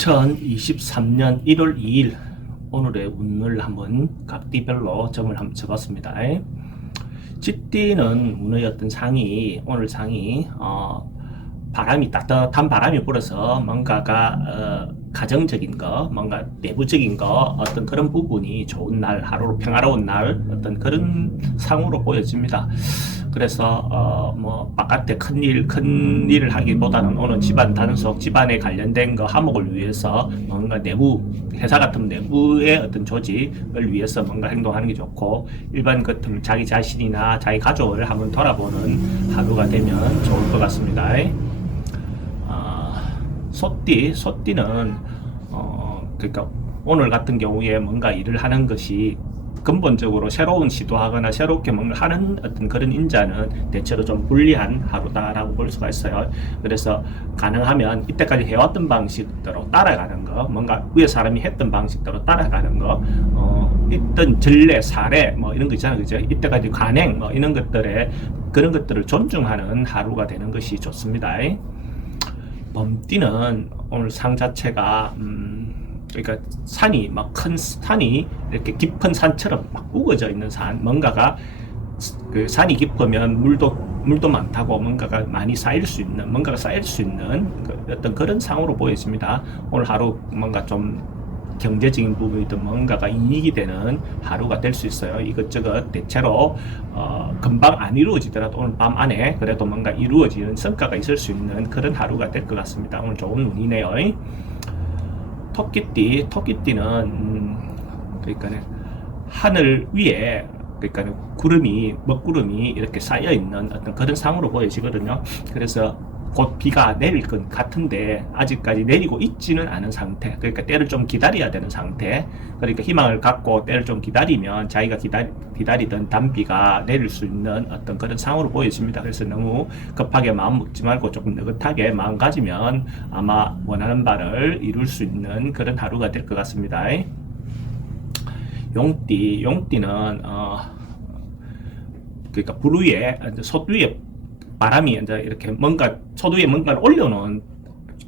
2023년 1월 2일 오늘의 운을 한번 각띠별로 점을 한번 쳐봤습니다. 쥐띠는 운의 어떤 상이 오늘 상이 바람이 따뜻한 바람이 불어서 뭔가가 가정적인 거, 뭔가 내부적인 거, 어떤 그런 부분이 좋은 날, 하루 평화로운 날, 어떤 그런 상으로 보여집니다. 그래서 뭐 바깥에 큰 일을 하기보다는 오늘 집안 단속, 집안에 관련된 거 화목을 위해서 뭔가 내부 회사 같은 내부의 어떤 조직을 위해서 뭔가 행동하는 게 좋고, 일반 같은 자기 자신이나 자기 가족을 한번 돌아보는 하루가 되면 좋을 것 같습니다. 소띠는 그러니까 오늘 같은 경우에 뭔가 일을 하는 것이 근본적으로 새로운 시도하거나 새롭게 뭔가 하는 어떤 그런 인자는 대체로 좀 불리한 하루다라고 볼 수가 있어요. 그래서 가능하면 이때까지 해왔던 방식대로 따라가는 거, 뭔가 위에 사람이 했던 방식대로 따라가는 거, 있던 전례, 사례 뭐 이런 거 있잖아요, 그죠? 이때까지 관행 뭐 이런 것들에 그런 것들을 존중하는 하루가 되는 것이 좋습니다. 범띠는 오늘 상 자체가 그러니까 산이 막 큰 산이 이렇게 깊은 산처럼 막 우거져 있는 산, 뭔가가 그 산이 깊으면 물도 많다고 뭔가가 많이 쌓일 수 있는, 뭔가가 쌓일 수 있는 그 어떤 그런 상으로 보여집니다. 오늘 하루 뭔가 좀 경제적인 부분이든 뭔가가 이익이 되는 하루가 될 수 있어요. 이것저것 대체로 금방 안 이루어지더라도 오늘 밤 안에 그래도 뭔가 이루어지는 성과가 있을 수 있는 그런 하루가 될 것 같습니다. 오늘 좋은 운이네요. 토끼띠는 그러니까 하늘 위에 그러니까 먹구름이 이렇게 쌓여 있는 어떤 그런 상으로 보여지거든요. 그래서 곧 비가 내릴 것 같은데 아직까지 내리고 있지는 않은 상태, 그러니까 때를 좀 기다려야 되는 상태, 그러니까 희망을 갖고 때를 좀 기다리면 자기가 기다리던 단비가 내릴 수 있는 어떤 그런 상으로 보여집니다. 그래서 너무 급하게 마음 먹지 말고 조금 느긋하게 마음 가지면 아마 원하는 바를 이룰 수 있는 그런 하루가 될 것 같습니다. 용띠는 그러니까 불 위에, 솥 위에 바람이 이제 이렇게 뭔가 솥 위에 뭔가를 올려놓은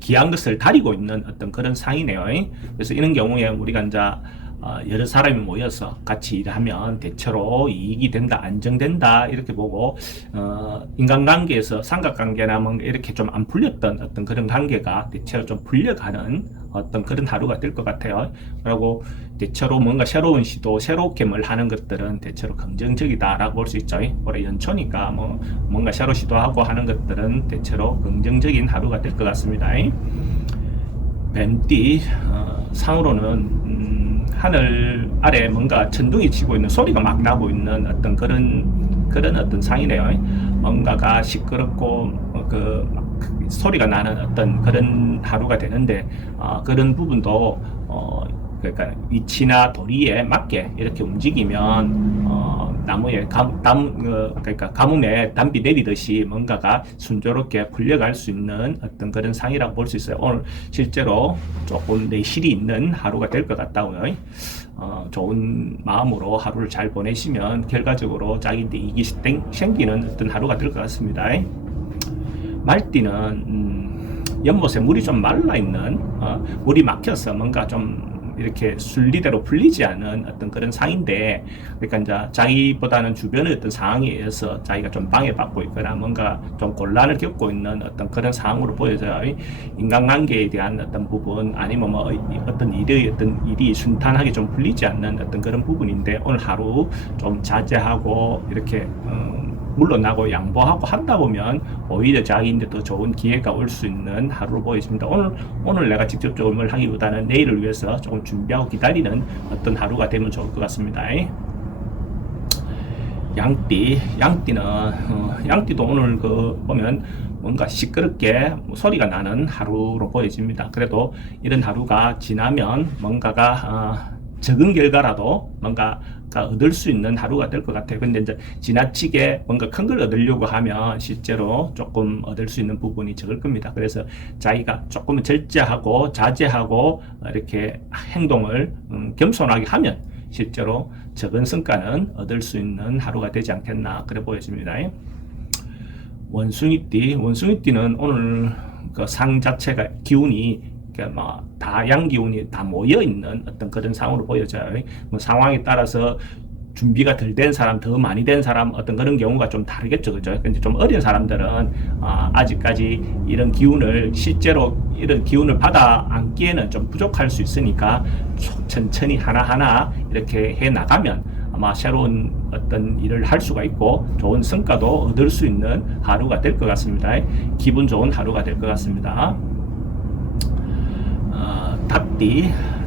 귀한 것을 다리고 있는 어떤 그런 상이네요. 그래서 이런 경우에 우리가 이제 여러 사람이 모여서 같이 일하면 대체로 이익이 된다, 안정된다 이렇게 보고, 인간관계에서 삼각관계나 뭔가 이렇게 좀 안 풀렸던 어떤 그런 관계가 대체로 좀 풀려가는 어떤 그런 하루가 될 것 같아요. 그리고 대체로 뭔가 새로운 시도, 새롭게 뭘 하는 것들은 대체로 긍정적이다라고 볼 수 있죠. 올해 연초니까 뭔가 새로 시도하고 하는 것들은 대체로 긍정적인 하루가 될 것 같습니다. 뱀띠 상으로는 하늘 아래 뭔가 천둥이 치고 있는 소리가 막 나고 있는 어떤 그런 어떤 상이네요. 뭔가가 시끄럽고 소리가 나는 어떤 그런 하루가 되는데, 그런 부분도 그러니까 위치나 도리에 맞게 이렇게 움직이면 나무에 그러니까 가뭄에 단비 내리듯이 뭔가가 순조롭게 풀려갈 수 있는 어떤 그런 상이라고 볼 수 있어요. 오늘 실제로 조금 내실이 있는 하루가 될 것 같다고요. 좋은 마음으로 하루를 잘 보내시면 결과적으로 자기한테 이익이 생기는 어떤 하루가 될 것 같습니다. 말띠는 연못에 물이 좀 말라있는, 물이 막혀서 뭔가 좀 이렇게 순리대로 풀리지 않은 어떤 그런 상인데, 그러니까 이제 자기보다는 주변의 어떤 상황에 의해서 자기가 좀 방해받고 있거나 뭔가 좀 곤란을 겪고 있는 어떤 그런 상황으로 보여져요. 인간관계에 대한 어떤 부분, 아니면 뭐 어떤 일이 순탄하게 좀 풀리지 않는 어떤 그런 부분인데, 오늘 하루 좀 자제하고 이렇게 물러나고 양보하고 한다 보면 오히려 자기인데 더 좋은 기회가 올 수 있는 하루로 보여집니다. 오늘 내가 직접 조금을 하기보다는 내일을 위해서 조금 준비하고 기다리는 어떤 하루가 되면 좋을 것 같습니다. 양띠도 오늘 보면 뭔가 시끄럽게 소리가 나는 하루로 보여집니다. 그래도 이런 하루가 지나면 뭔가가 적은 결과라도 뭔가 얻을 수 있는 하루가 될 것 같아요. 근데 이제 지나치게 뭔가 큰 걸 얻으려고 하면 실제로 조금 얻을 수 있는 부분이 적을 겁니다. 그래서 자기가 조금 절제하고 자제하고 이렇게 행동을 겸손하게 하면 실제로 적은 성과는 얻을 수 있는 하루가 되지 않겠나 그래 보여집니다. 원숭이띠는 오늘 그 상 자체가 기운이 다양 기운이 다 모여 있는 어떤 그런 상황으로 보여져요. 뭐 상황에 따라서 준비가 덜 된 사람, 더 많이 된 사람, 어떤 그런 경우가 좀 다르겠죠, 그죠? 근데 좀 어린 사람들은 아직까지 이런 기운을 실제로 이런 기운을 받아 안기에는 좀 부족할 수 있으니까 천천히 하나하나 이렇게 해 나가면 아마 새로운 어떤 일을 할 수가 있고 좋은 성과도 얻을 수 있는 하루가 될 것 같습니다. 기분 좋은 하루가 될 것 같습니다.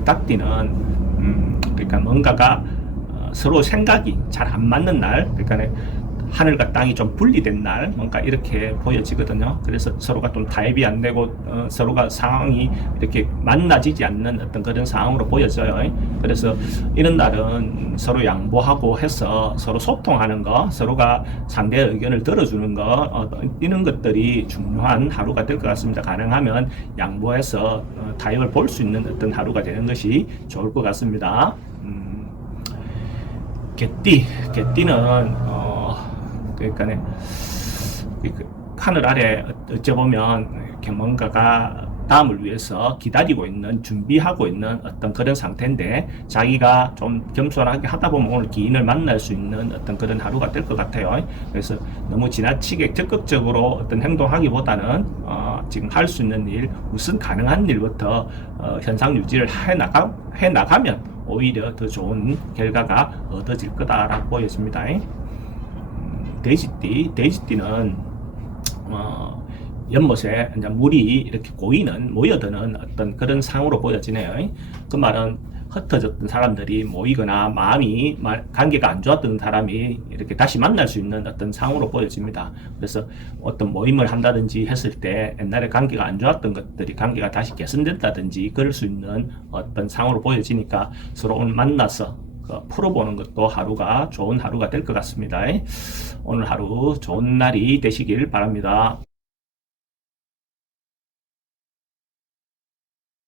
닭띠는 그러니까 뭔가가 서로 생각이 잘 안 맞는 날, 그러니까 하늘과 땅이 좀 분리된 날, 뭔가 이렇게 보여지거든요. 그래서 서로가 좀 타협이 안 되고 서로가 상황이 이렇게 만나지지 않는 어떤 그런 상황으로 보여져요. 그래서 이런 날은 서로 양보하고 해서 서로 소통하는 거, 서로가 상대의 의견을 들어주는 거, 이런 것들이 중요한 하루가 될 것 같습니다. 가능하면 양보해서 타협을 볼 수 있는 어떤 하루가 되는 것이 좋을 것 같습니다. 개띠는 그러니까 하늘 아래 어찌 보면 이렇게 뭔가가 다음을 위해서 기다리고 있는, 준비하고 있는 어떤 그런 상태인데 자기가 좀 겸손하게 하다 보면 오늘 기인을 만날 수 있는 어떤 그런 하루가 될 것 같아요. 그래서 너무 지나치게 적극적으로 어떤 행동하기보다는 지금 할 수 있는 일, 우선 가능한 일부터 현상 유지를 해 나가면 오히려 더 좋은 결과가 얻어질 거다라고 보여집니다. 돼지띠는 연못에 이제 물이 이렇게 모여드는 어떤 그런 상으로 보여지네요. 그 말은 흩어졌던 사람들이 모이거나 관계가 안 좋았던 사람이 이렇게 다시 만날 수 있는 어떤 상으로 보여집니다. 그래서 어떤 모임을 한다든지 했을 때 옛날에 관계가 안 좋았던 것들이 관계가 다시 개선된다든지 그럴 수 있는 어떤 상으로 보여지니까 서로 오늘 만나서 풀어보는 것도 하루가 좋은 하루가 될 것 같습니다. 오늘 하루 좋은 날이 되시길 바랍니다.